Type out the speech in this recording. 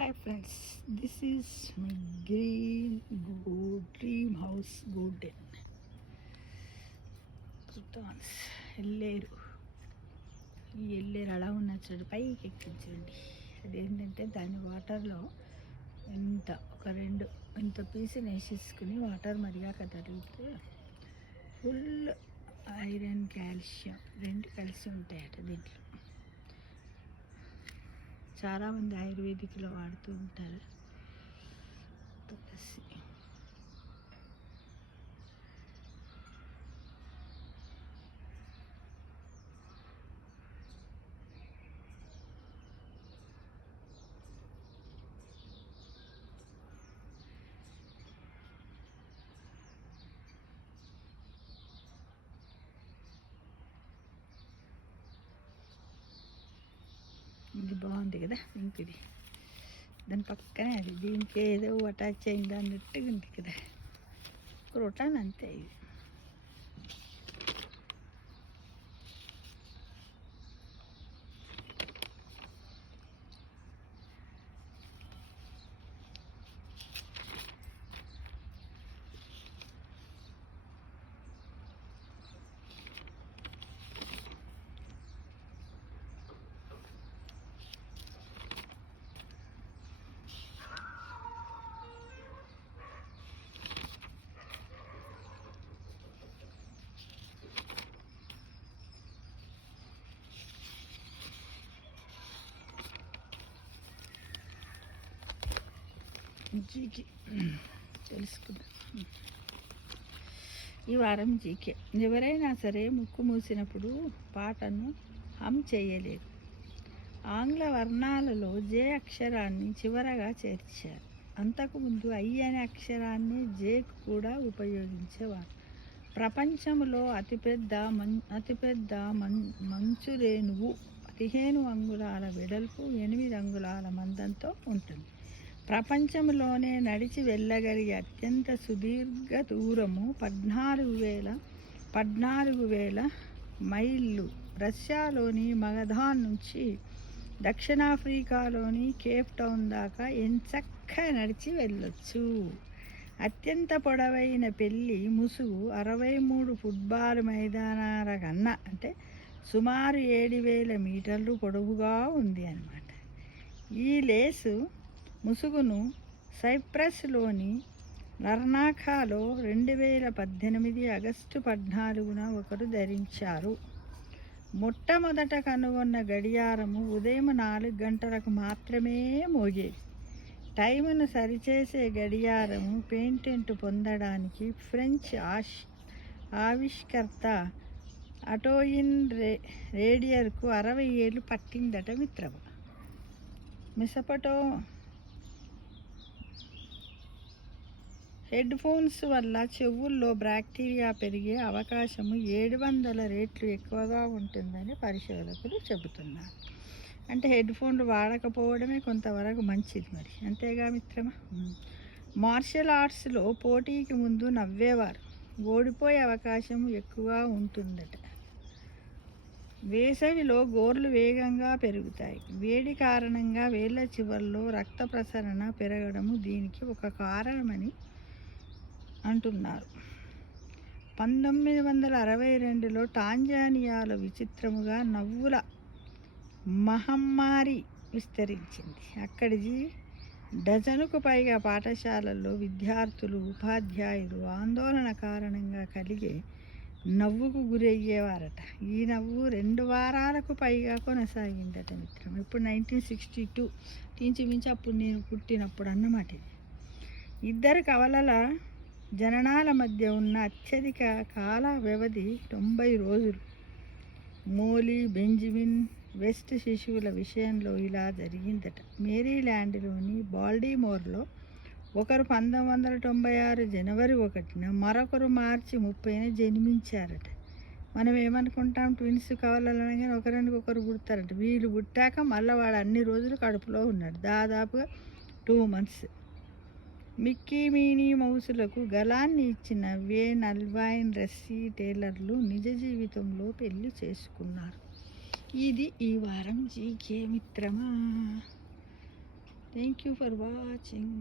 Hi friends, this is my green good dream house garden. Protons, ఎల్లేరు ఈ ఎల్లేరు అలా ఉన్న చూడు పైకి ఎక్కించండి. అదేంటంటే దాని వాటర్లో ఇంత పీసుని వేసేసుకుని వాటర్ మరిగాక తరిగితే ఫుల్ ఐరన్ కాల్షియం రెండు కలిసి ఉంటాయట దీంట్లో. చాలామంది ఆయుర్వేదిక్లో వాడుతూ ఉంటారు తులసి. ఇది బాగుంది కదా ఇంకది, దాని పక్కనే అది దీనికి ఏదో అటాచ్ అయింది అన్నట్టుగా ఉంది కదా, క్రోటాన్ అంతే ఇది. జీకే తెలుసుకుందాం. ఈ వారం జీకే. ఎవరైనా సరే ముక్కు మూసినప్పుడు పాటను హమ్ చేయలేదు. ఆంగ్ల వర్ణాలలో జే అక్షరాన్ని చివరగా చేర్చారు. అంతకుముందు ఐ అనే అక్షరాన్ని జేకు కూడా ఉపయోగించేవారు. ప్రపంచంలో అతిపెద్ద మంచు రేణువు 15 అంగుళాల వెడల్పు, 8 అంగుళాల మందంతో ఉంటుంది. ప్రపంచంలోనే నడిచి వెళ్ళగలిగే అత్యంత సుదీర్ఘ దూరము 14,000 మైళ్ళు. రష్యాలోని మగధాన్ నుంచి దక్షిణాఫ్రికాలోని కేప్ టౌన్ దాకా ఎంచక్కా నడిచి వెళ్ళొచ్చు. అత్యంత పొడవైన పెళ్లి ముసుగు 63 ఫుట్బాల్ మైదానాల కన్నా అంటే సుమారు 7,000 మీటర్లు పొడవుగా ఉంది అన్నమాట. ఈ లేసు ముసుగును సైప్రస్లోని లర్నాకాలో 2018 ఆగస్టు 14న ఒకరు ధరించారు. మొట్టమొదట కనుగొన్న గడియారము ఉదయం 4 గంటలకు మాత్రమే మోగేది. టైమును సరిచేసే గడియారము పేటెంట్ పొందడానికి ఫ్రెంచ్ ఆవిష్కర్త అటోయిన్ రేడియర్కు 60 ఏళ్ళు పట్టిందట మిత్రమా. హెడ్ ఫోన్స్ వల్ల చెవుల్లో బ్యాక్టీరియా పెరిగే అవకాశము 700 రెట్లు ఎక్కువగా ఉంటుందని పరిశోధకులు చెబుతున్నారు. అంటే హెడ్ ఫోన్లు వాడకపోవడమే కొంతవరకు మంచిది మరి, అంతేగా మిత్రమా. మార్షల్ ఆర్ట్స్లో పోటీకి ముందు నవ్వేవారు ఓడిపోయే అవకాశం ఎక్కువగా ఉంటుందట. వేసవిలో గోర్లు వేగంగా పెరుగుతాయి. వేడి కారణంగా వేళ్ళ చివర్లో రక్త ప్రసరణ పెరగడము దీనికి ఒక కారణమని అంటున్నారు. 1962లో టాంజానియాలో విచిత్రముగా నవ్వుల మహమ్మారి విస్తరించింది. అక్కడి డజనుకు పైగా పాఠశాలల్లో విద్యార్థులు, ఉపాధ్యాయులు ఆందోళన కారణంగా కలిగే నవ్వుకు గురయ్యేవారట. ఈ నవ్వు 2 వారాలకు పైగా కొనసాగిందట మిత్రం. ఇప్పుడు 1962 ఇంచుమించు అప్పుడు నేను పుట్టినప్పుడు అన్నమాట. ఇది 2 కవలల జననాల మధ్య ఉన్న అత్యధిక కాల వ్యవధి 90 రోజులు. మోలీ బెంజమిన్ వెస్ట్ శిశువుల విషయంలో ఇలా జరిగిందట. మేరీల్యాండ్లోని బాల్టిమోర్లో ఒకరు 1996 జనవరి 1న, మరొకరు మార్చి 30న జన్మించారట. మనం ఏమనుకుంటాం, ట్విన్స్ కవలలనగానే ఒకరికొకరు పుడతారట. వీళ్ళు పుట్టాక మళ్ళీ వాడు అన్ని రోజులు కడుపులో ఉన్నాడు, దాదాపుగా 2 months. మిక్కీ మినీ మౌసులకు గలాన్ని ఇచ్చిన వేన్ అల్వైన్, రస్సీ టేలర్లు నిజ జీవితంలో పెళ్లి చేసుకున్నారు. ఇది ఈ వారం జీకే మిత్రమా. Thank you for watching.